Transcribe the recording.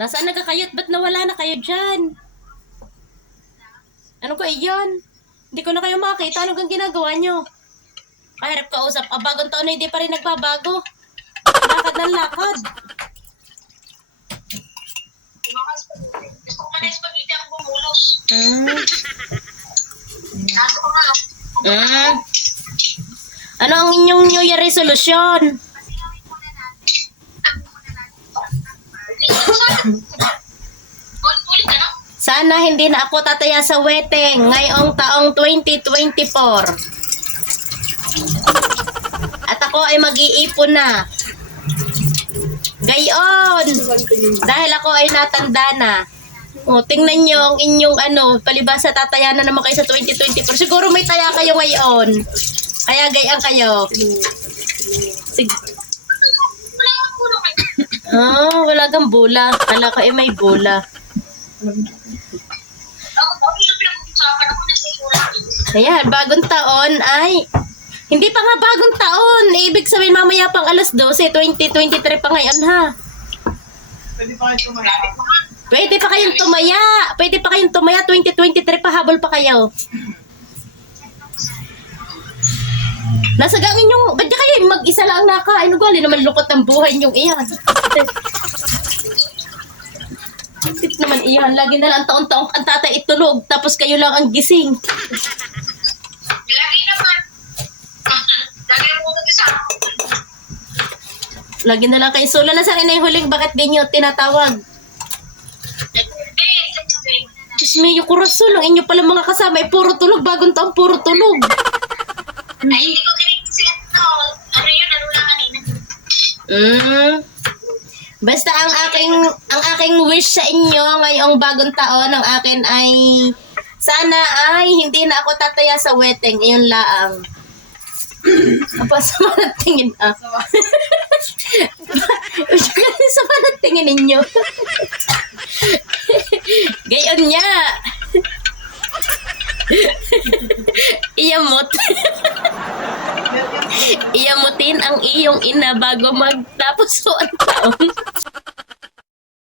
Nasaan nagkakayot? Ba't nawala na kayo dyan? Ano ko iyon? Hindi ko na kayo makita. Ano kang ginagawa nyo? Kahirap kausap. Ah, bagong taon na hindi pa rin nagbabago. Lakad ng lakad. Gusto ko na spaghetti ako bumulos. Mm. Nato ko nga. Mm. Ano ang inyong New Year resolution? Sana hindi na ako tataya sa weteng ngayong taong 2024. At ako ay mag-iipon na. Gayon! Dahil ako ay natanda na. O, tingnan nyo ang inyong ano, palibasa tataya na naman kayo sa 2024. Siguro may taya kayo ngayon. Kaya gayaan kayo. Sig Wala akong puno oh, wala kang bula. Kala ko ay may iyo? Ayan, bagong taon ay... Hindi pa nga bagong taon. Ibig sabihin mamaya pang alas 12, 2023 pa ngayon ha. Lapit mo nga. Pwede pa kayong tumaya. Pwede pa kayong tumaya. 2023 pa, habol pa kayo. Nasa gangin yung... Ba't kayo mag-isa lang nakain? Gali naman lukot ang buhay niyong iyan. Tip naman iyan. Lagi na lang taon-taon ang tatay itulog. Tapos kayo lang ang gising. Lagi naman. Lagi naman mag-isa. Lagi na lang kayo solo. Nasaan na yung huling? Bakit di nyo tinatawag? Diyos me, yung kurasul. Ang inyo pala mga kasama ay puro tulog. Bagong taon, puro tulog. Mm. Basta ang aking ang aking wish sa inyo ngayong bagong taon ang akin ay sana ay hindi na ako tataya sa wedding iyon laang. Apa sa mga tingin ah. sa mga tingin ninyo. Gayon niya. Iyamot. Iyamutin ang iyong ina bago magtapos po ang taon.